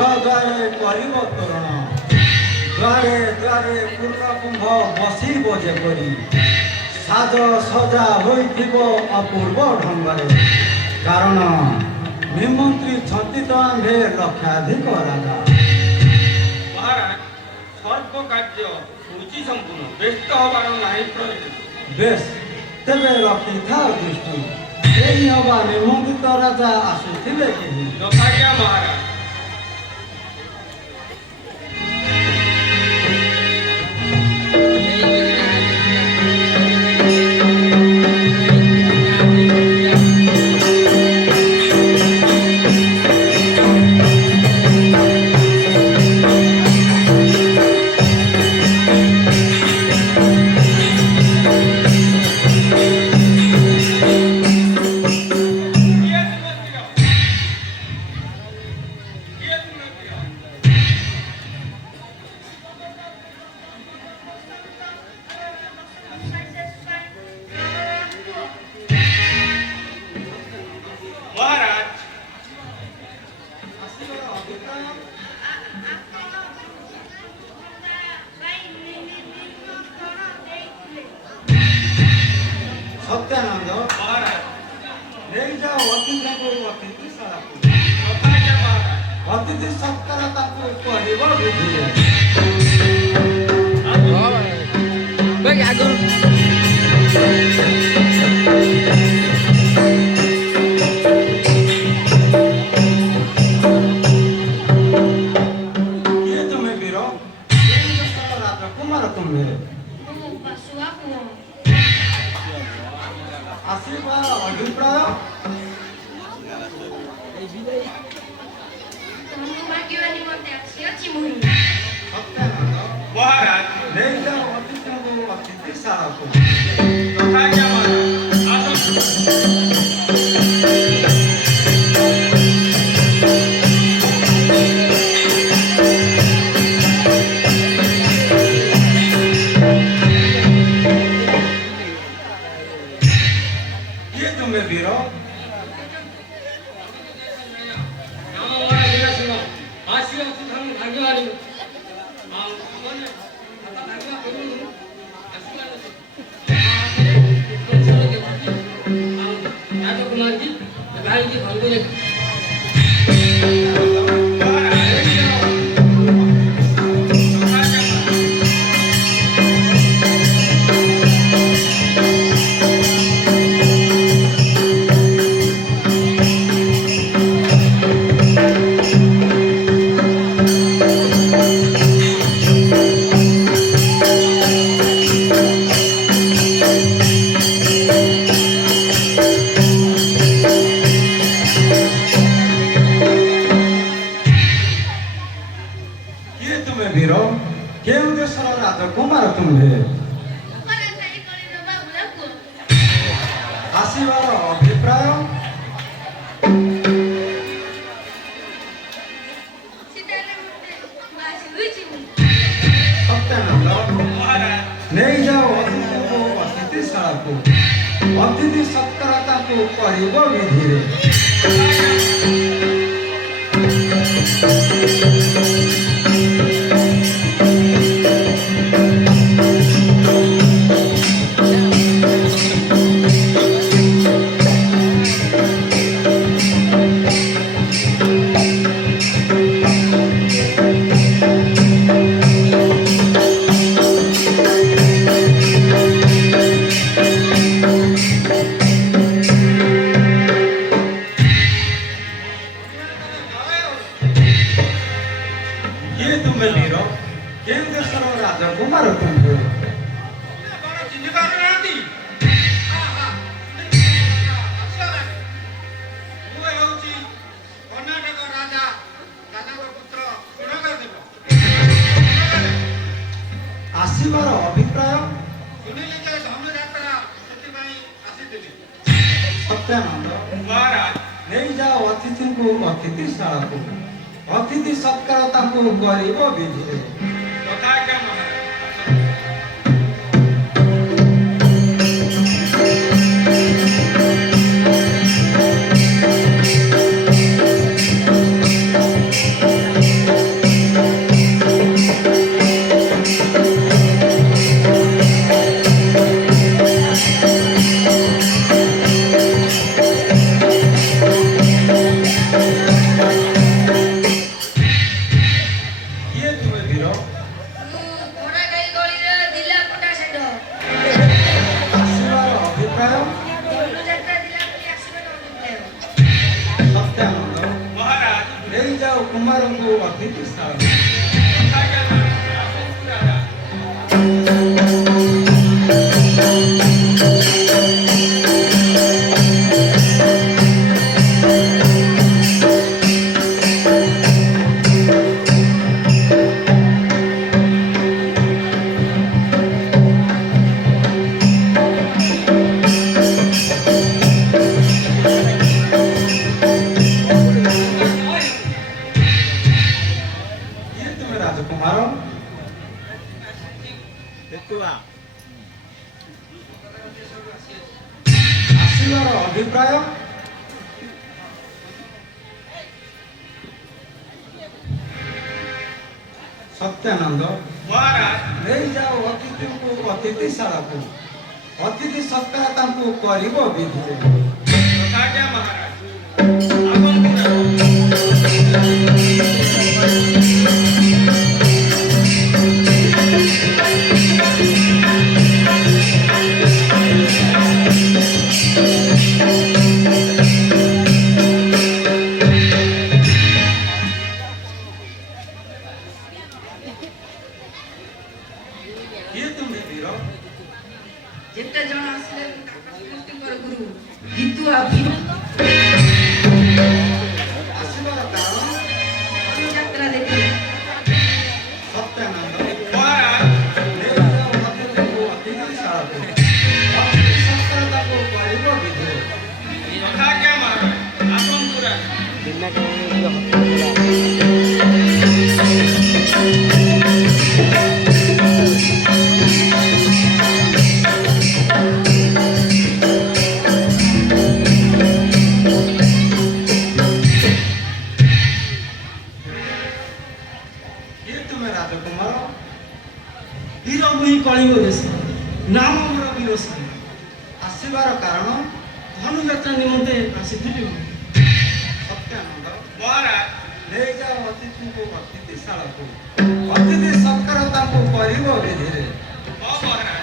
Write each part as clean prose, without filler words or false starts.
द्वारे परिवर्तन द्वारे द्वारे पूर्णकुंभ बसिब जेपरी साज सजा होइथिब अपूर्व ढंगरे कारण निमंत्री छंती तो आंधे लक्षाधिक राजा। महाराज सर्व कार्य रुचि संपूर्ण व्यस्त हबार नहीं प्रयोजन। बेश तेबे रखी था दृष्टि एई हवा निमंत्रित राजा आसुथिले केहि यथाज्ञा महाराज। सत्यानंद महाराज नहीं जाओ अतिथि को अतिथि सारा यथाज्ञा महाराज। अतिथि सत्कार ताको कहब विधिरे किए तुम्हें वीरो राजकुमार तुम्हें आशीर्वाद अभिप्राय सत्यानंद महाराज नहीं जाओ अतिथि को अतिथि सारा यथाज्ञा महाराज। आसन किए तुम्हें वीरो किए तुम्हें वीरो केउं देशर राजकुमार तुम्हें आशीर्वाद अभिप्राय सत्यानंद महाराज नहीं जाओ अतिथि को अतिथि शाला को अतिथि सत्कार ताको कहब विधिरे किए तुम्हें वीरो केउं देशर राजकुमार तुम्हें बड़ चिन्हित नाହାନ୍ତି। ମୁଁ ହେଉଛି କର୍ଣ୍ଣାଟକ ରାଜା ଦାଦାଙ୍କ ପୁତ୍ର ସୁରଙ୍ଗଦେବ। ଆସିବାର ଅଭିପ୍ରାୟ ଶୁଣିଲି ଯେ ଧନୁଯାତ୍ରା ସେଥିପାଇଁ ଆସିଥିଲି। ସତ୍ୟାନନ୍ଦ महाराज नहीं जाओ अतिथि को अतिथि शाला को अतिथि सत्कार ताको कहब विधिरे यथाज्ञा महाराज। किए ନେଇଯାଅ କୁମାରଙ୍କୁ ଅତିଥିଶାଳା। କଥା ଜ୍ଞାନ ଆସନ୍ତୁ ରାଜା। କିଏ ତୁମେ ରାଜକୁମାର? ଆସିବାର ଅଭିପ୍ରାୟ? ସତ୍ୟାନନ୍ଦ, ମହାରାଜ ନେଇଯାଅ ଅତିଥିଙ୍କୁ ଅତିଥିଶାଳାକୁ। ଅତିଥି ସତ୍କାର ତାଙ୍କୁ କରିବ ବିଧିରେ। କଥା ଜ୍ଞାନ ମହାରାଜ। ଆସନ୍ତୁ ରାଜା। କିଏ ତୁମେ ବୀର? ଯେତେ ଜଣ ଆସିଲେ ସମସ୍ତଙ୍କର ଗୁରୁ ଜିତୁ ଆଭିର ଆସିବାର କାରଣ? ଯାତ୍ରା ଦେଖିଲେ ସତ୍ୟାନନ୍ଦ, ମହାରାଜ ନେଇଯାଅ ଅତିଥିଙ୍କୁ ଅତିଥିଶାଳାକୁ। ଅତିଥି ସତ୍କାର ତାଙ୍କୁ କରିବ ବିଧିରେ। କଥା ଜ୍ଞାନ ମହାରାଜ। ଆସନ୍ତୁ ରାଜା। କିଏ ତୁମେ ରାଜକୁମାର? ବୀର ମୁହିଁ କଳିଙ୍ଗ ଦେଶ ନାମ ମୋର ବୀରସି। ଆସିବାର କାରଣ? ଧନୁଯାତ୍ରା ନିମନ୍ତେ ଆସିଥିଲି ମୁଁ। ସତ୍ୟାନନ୍ଦ, ମହାରାଜ ନେଇଯାଅ ଅତିଥିଙ୍କୁ ଅତିଥିଶାଳାକୁ। ଅତିଥି ସତ୍କାର ତାଙ୍କୁ କରିବ ବିଧିରେ। ହଁ ମହାରାଜ।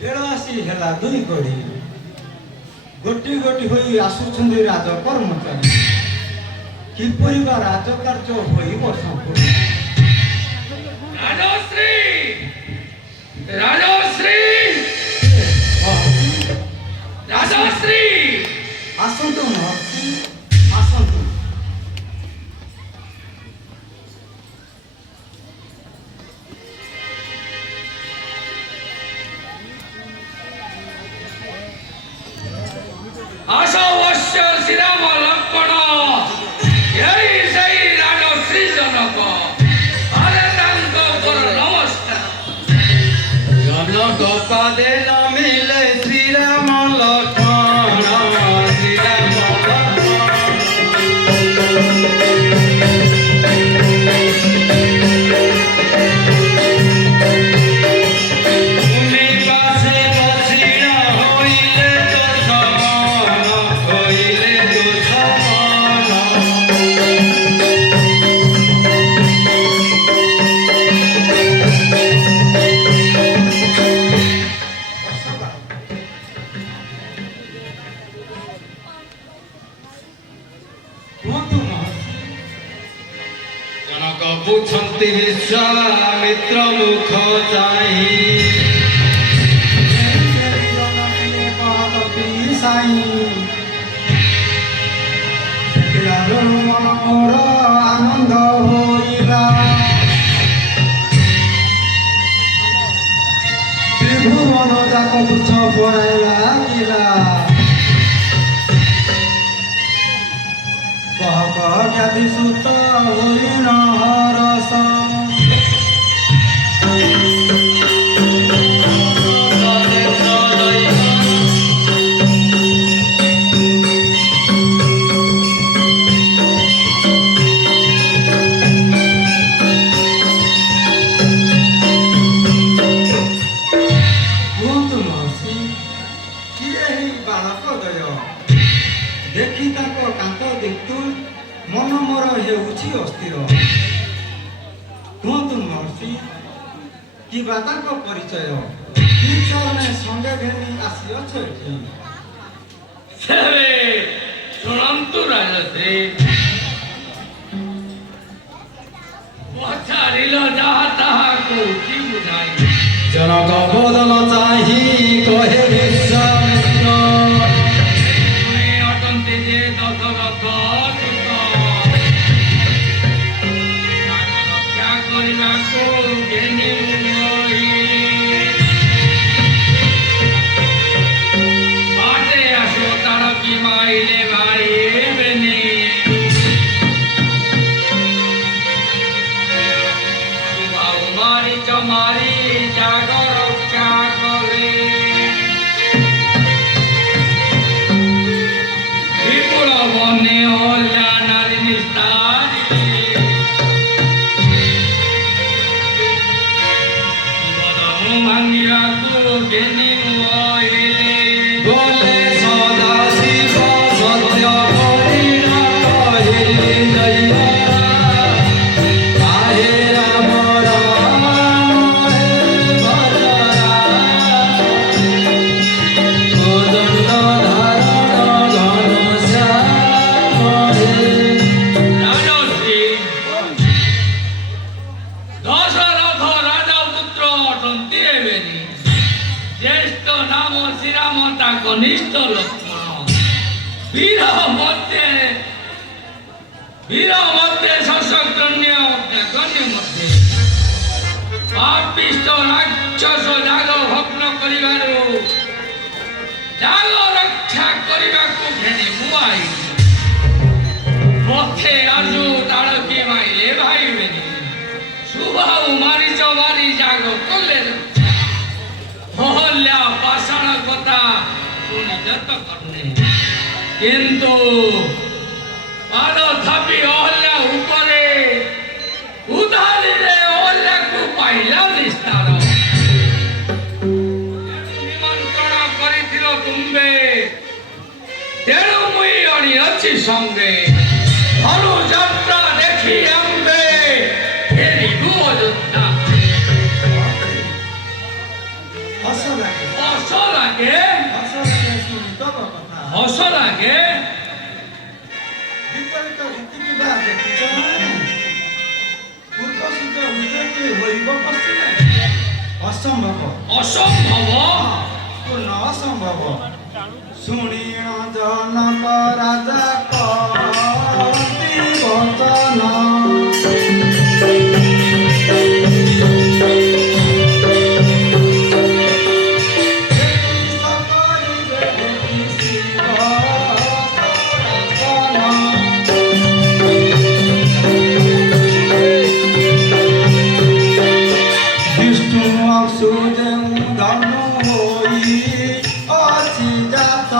ବେଳ ଆସି ହେଲା 2 ଘଡ଼ି। ଗୋଟି ଗୋଟି ହୋଇ ଆସୁଛନ୍ତି ରାଜ କର୍ମଚାରୀ। କିପରି ବା ରାଜକାର୍ଯ୍ୟ ହୋଇବ ସମ୍ପୂର୍ଣ୍ଣ? ରାଜଶ୍ରୀ ରାଜଶ୍ରୀ ରାଜଶ୍ରୀ ଆସନ୍ତୁ ମହର୍ଷି, ଆସନ୍ତୁ। ଆସ ଅବଶ୍ୟ ଶ୍ରୀରାମ ଲକ୍ଷ୍ମଣ ଏଇ ସେଇ ରାଜଶ୍ରୀ ଜନକ। ଆରେ ତାଙ୍କ ଉପରେ ନମସ୍କାର। ଜନକ ପଦେ ନ ମିଳେ ଶ୍ରୀରାମ ଲକ୍ଷ୍ମଣ, ଶ୍ରୀରାମ ତୁମେ ପାଶେ ବସିଲା ହୋଇଲେ ତ ସମାନ, ହୋଇଲେ ତ ସମାନ। କୁହନ୍ତୁ ମହର୍ଷି। ଜନକ ବୁଝନ୍ତି ବିଶ୍ୱାମିତ୍ର ମୁଖ ଚାହିଁ। ମୋର ଆନନ୍ଦ ହୋଇଲା। ତ୍ରିଭୁବନ ଯାକ ବୁଝ ପଡ଼ାଇ ଲାଗିଲା। କହ କହ ଖ୍ୟାତି ସୁତ ହୋଇନ ହରସ। ବାଳକ ଦୟ ଦେଖି ତାଙ୍କ କାନ୍ତ ଦିକ୍ତୁ ମନ ମୋର ହେଉଛି ଅସ୍ଥିର। କୁହନ୍ତୁ ମହର୍ଷି କିବା ତାଙ୍କ ପରିଚୟ କି ଚରଣେ ସଙ୍ଗେ ଘେନି ଆସିଅଛ ଏଠି। ସେବେ ଶୁଣନ୍ତୁ ରାଜଶ୍ରୀ, ପଚାରିଲ ଯାହା ତାହା କହୁଛି ବୁଝାଇ। ଜନକ ବଦନ ଚାହିଁ କହେ ବିଶ୍ୱାମିତ୍ର ପୁଣି ଅଟନ୍ତି ଯେ ଦଶରଥ ସୁତ। ତାଙ୍କ ରକ୍ଷା କରିବାକୁ ଘେନି ବାଟେ ଆସୁ ତାରକି ମାଇଲେ ଭାଇବେନି। ସୁବାହୁ ମାରିଚ ମାରି ଜାଗ ରକ୍ଷା କଲେ। ବିପୁଳ ବନେ ଅଲ୍ୟା ନାରୀ ନିସ୍ତାରି। ବଦନ ଭାଙ୍ଗିବାକୁ ଘେନି ମୁହଁଇଲେ। ବୋଲେ ସଦା ଶିବ ସତ୍ୟ ପରିଣ କହି ଜୟ କାହେ ରାମ ରାମ ହେ ଭଜରା କୋଦଣ୍ଡ ଧାରଣ ଘନ ଶ୍ୟାମ ହେ। ରାଜଶ୍ରୀ, ଦଶରଥ ରାଜପୁତ୍ର ଅଟନ୍ତି ହେବେନି। ଜ୍ୟେଷ୍ଠ ନାମ ଶ୍ରୀରାମ, ତାଙ୍କ କନିଷ୍ଠ ଲକ୍ଷ୍ମଣ। ବୀର ମତେ ଶଶଗ୍ରଣ୍ୟ ଗଣ୍ୟ ମତେ। ପାପିଷ୍ଟ ରାକ୍ଷସ ଜାଗ ଭଗ୍ନ କରିବାରୁ ଜାଗ ରକ୍ଷା କରିବାକୁ ଘେନି ମୁଆଇ। ମତେ ଆଜୁ ତାଡ଼କି ମାଇଲେ ଭାଇବେନି। ସୁବାହୁ ମାରିଚ ମାରି ଜାଗ କଲେ ରକ୍ଷା। ଅହଲ୍ୟା ପାଷାଣ କଥା ଶୁଣି ଯତ କର୍ଣ୍ଣେ, କିନ୍ତୁ ପାଦ ଥାପି ଅହଲ୍ୟା ଉପରେ ଉଦାହୀରେ ଅହଲ୍ୟାକୁ ପାଇଲା ନିସ୍ତାର। ନିମନ୍ତ୍ରଣ କରିଥିଲ ତୁମ୍ଭେ, ତେଣୁ ମୁଇଁ ଅଣିଅଛି ସଙ୍ଗେ। ଧନୁ ଯାତ୍ରା ଦେଖି ଆମ୍ଭେ ଫେରିବୁ ଅଯୋଧ୍ୟା। ହସ ଲାଗେ ହସ ଲାଗେ, ହସ ଲାଗେ ଶୁଣି ତବ କଥା। ହସ ଲାଗେ। ବିପରୀତ ରୀତିକି ବା ଦେଖିଛ ନାହିଁ? ପୂର୍ବସୂଚ ହୃଦୟଟି ହୋଇବ ପଶ୍ଚିମେ। ଅସମ୍ଭବ ଅସମ୍ଭବ ପୂର୍ଣ୍ଣ ଅସମ୍ଭବ। ଶୁଣିଣ ଜନକ ରାଜା କହନ୍ତି ବଚନ। ବିଷ୍ଣୁ ଅସୁଦେଉ ଧନୁ ହୋଇ ଅଛି ଜାତ।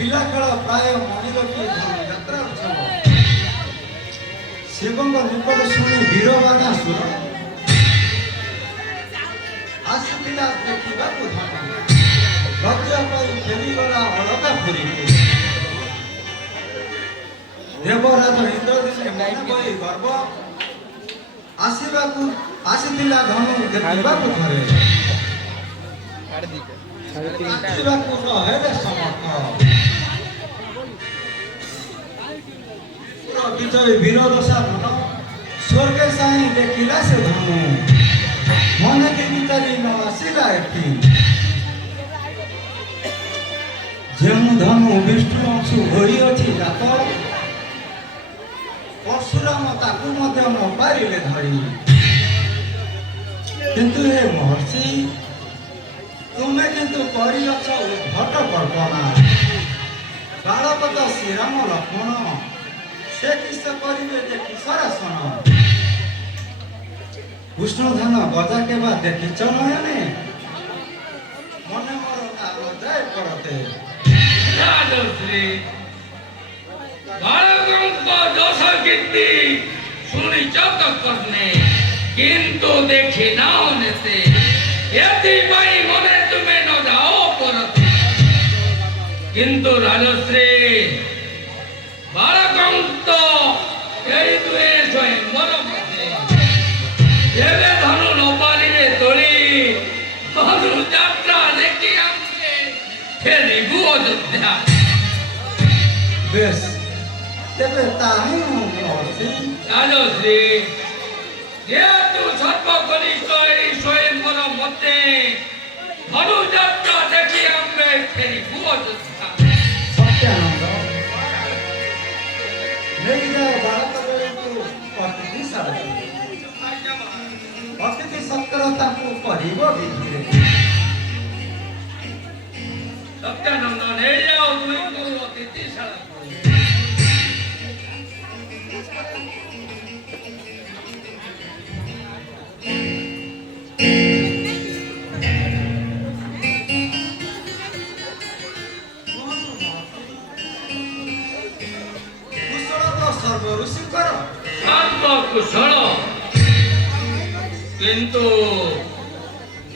ପିଲାକାଳ ପ୍ରାୟ ମଣିଲ କି ଯାତ୍ରା ଉତ୍ସବ ଶିବଙ୍କ ନିକଟ ଶୁଣି ବୀରବାନାସୁର ଆସିଥିଲା ଦେଖିବାକୁ ଧନ ଲଜ୍ଜା ପାଇ ଫେରିଗଲା ଅଳକାପୁରୀକୁ। ଦେବରାଜ ଇନ୍ଦ୍ରଜିତ ମନେ କରି ଗର୍ବ ଆସିଥିଲା ଧନୁ ଦେଖିବାକୁ ଥରେ କାଟିବାକୁ ହେଲେ ସମର୍ଥ ବିଜୟ ବୀରଦଶା ଧନ ସ୍ୱର୍ଗେ ସାଇଁ ଦେଖିଲା ସେ ଧନୁ ମନେ କି ଭିତରେ ନ ଆସିଲା ଏଠି ଯେଉଁ ଧନୁ ବିଷ୍ଣୁ ଅଂଶୁ ହୋଇଅଛି ଜାତ ପରଶୁରାମ ତାକୁ ମଧ୍ୟ ନ ପାରିଲେ ଧରି କିନ୍ତୁ ହେ ମହର୍ଷି ତୁମେ କିନ୍ତୁ କରିଅଛ ଉଦ୍ଭଟ କଳ୍ପନା ବାଳକ ତ ଶ୍ରୀରାମ ଲକ୍ଷ୍ମଣ ସେ କିସ କରିବେ ଯେ କିଶୋରାସନ କୃଷ୍ଣଧନ ଗଜା କେବା ଦେଖିଛ ନୟନେ ମନେ ମୋର ନାମ ଯାଏ ପରତେ ରାଜଶ୍ରୀ ବାଳକଙ୍କ ଦୋଷ କୀର୍ତ୍ତି ଶୁଣିଛ ତ କର୍ଣ୍ଣେ କିନ୍ତୁ ଦେଖି ନାଅ ନେତେ ଏଥିପାଇଁ ମନେ ତୁମେ ନ ଯାଅ ପରତେ କିନ୍ତୁ ରାଜଶ୍ରୀ ବାଳକଙ୍କ ଏଇ ଦୁହେଁ ସ୍ୱୟଂବର ମତେ ଏବେ ଧନୁ ନ ପାରିବେ ତୋଳି ଧନୁ ଯାତ୍ରା ଦେଖି ଆମେ ଫେରିବୁ ଅଯୋଧ୍ୟା। ବେଶ ତେବେ ତାହିଁ ମୁଁ ମହର୍ଷି ରାଜଶ୍ରୀ ଯେହେତୁ ସର୍ବକନିଷ୍ଠ ଏଇ ସ୍ୱୟଂବର ମତେ ଧନୁ ଯାତ୍ରା ଦେଖି ଆମେ ଫେରିବୁ ଅଯୋଧ୍ୟା। ସତ୍ୟାନନ୍ଦ ନେଇଯାଏ ବାଳକ ବେଳକୁ ଅତିଥି ସାରଥୀ ଅତିଥି ସତ୍କାର ତାଙ୍କୁ କରିବ ବିଧିରେ ସତ୍ୟାନନ୍ଦ ନେଇଯାଉ ଦୁହିଁଙ୍କୁ ଅତିଥିଶାଳା। ସର୍ବ ଋଷିଙ୍କର ସର୍ବକୁଶଳ କିନ୍ତୁ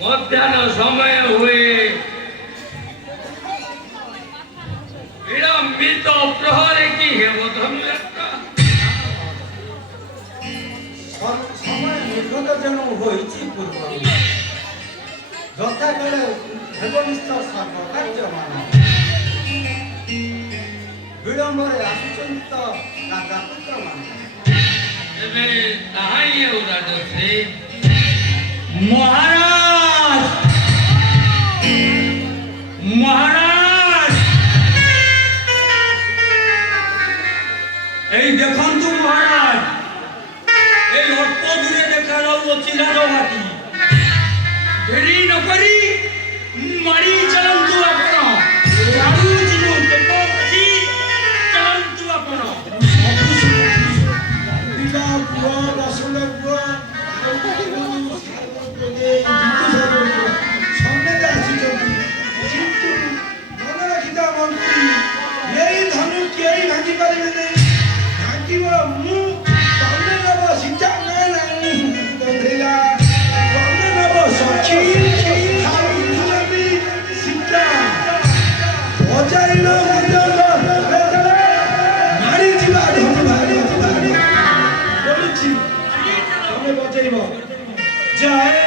ମଧ୍ୟାହ୍ନ ସମୟ ହୁଏ ବିଳମ୍ବିତ ପ୍ରହରେ କି ହେବ ଧନୁଯାତ୍ରା ସମୟ ନିର୍ଗତ ଯେଣୁ ହୋଇଛି ପୂର୍ବରୁ ଯଥାବେଳେ ଦେବନିଷ୍ଠ ସର୍ବ କାର୍ଯ୍ୟମାନ ବିଳମ୍ବରେ ଆସୁଛନ୍ତି ତ ରାଜା ପୁତ୍ରମାନେ ଏବେ ତାହା ହିଁ ଆଉ ରାଜଶ୍ରୀ ମହାରାଜ ମହାରାଜ এই দেখন্তু মহারাজ এই অল্প দূরে দেখা যাউଅଛି ରାଜଘାଟି ଡେରି ନ କରି ମାଡ଼ି ଚାଲନ୍ତୁ ଆପଣ ଚାଲୁଛି ମୁଁ କେବ ଅଛି ଚାଲନ୍ତୁ ଆପଣ ପିଲା ପୁଅ ଦଶମ ପୁଅ ସମସ୍ତେ ଆସିଛନ୍ତି କିନ୍ତୁ ମନେ ରଖିଥା ମନ୍ତ୍ରୀ ଏଇ ଧନୁ କେହି ଭାଙ୍ଗି ପାରିବେ ନାହିଁ ଭାଙ୍ଗିବ ମୁଁ ତମେ ନେବ ସୀତା ବନ୍ଧେଇଲା ତମେ ନେବ ସଖୀ ସୀତା ବଜାଇଲ ମାରିଯିବା ବଲୁଛି ତମେ ବଜେଇବ ଜୟ